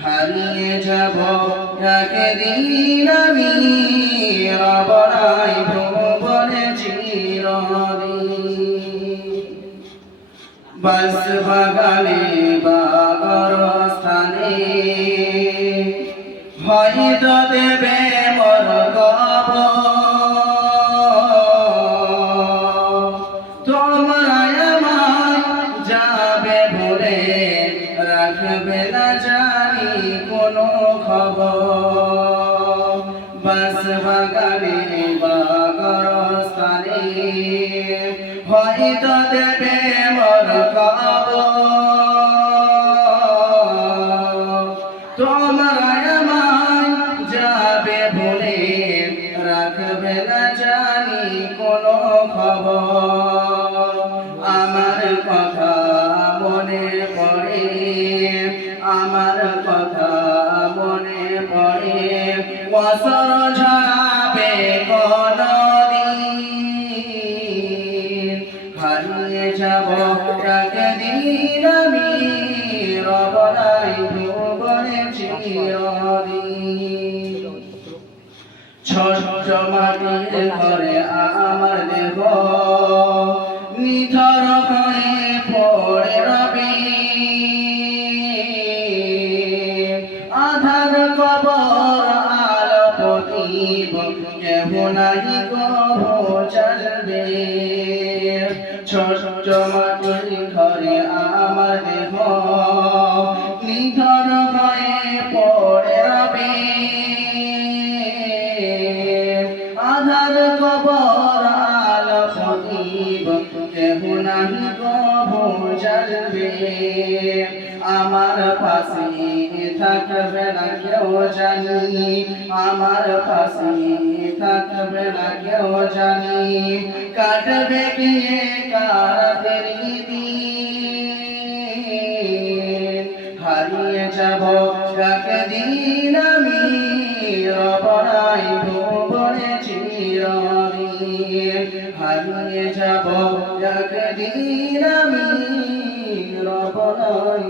হারিয়ে যাব একদিন আমি রবনাই ভুবনে চিরদিন বাস বাগানে বাগর স্থানে হয়তো দেবে মর তোমরা আমায় যাবে ভুলে রাখবে না জানি কোনো খবর বাস বাগানে বাগর স্থানে হয়তো দেবে মর তোমরা আমায় যাবে ভুলে রাখবে না জানি কোনো খবর আমার কথা মনে পড়ে আমার কথা মনে পড়ে বছর ঝরাবে কোনদিন হারিয়ে যাব একদিন আমি রবনাই ভুবনে চিরদিন ছোট্ট মাটির ঘরে আমার দেহ নিথর হয়ে পড়ে রবে আধার কবর আলো প্রদীপ কেহ নাহি কভু জ্বলবে ছোট্ট মাটির ঘরে আমার দেহ নিথর হয়ে পড়ে রবে আধার কবর আলো প্রদীপ কেহ নাহি কভু জ্বলবে আমার পাশে থাকবে না কেউ জানি আমার পাশে থাকবে না কেউ জানি কাটবে গিয়ে কাদের দিন হারিয়ে যাব একদিন আমি রবনাই ভুবনে চিরদিন হারিয়ে যাব একদিন আমি রবনাই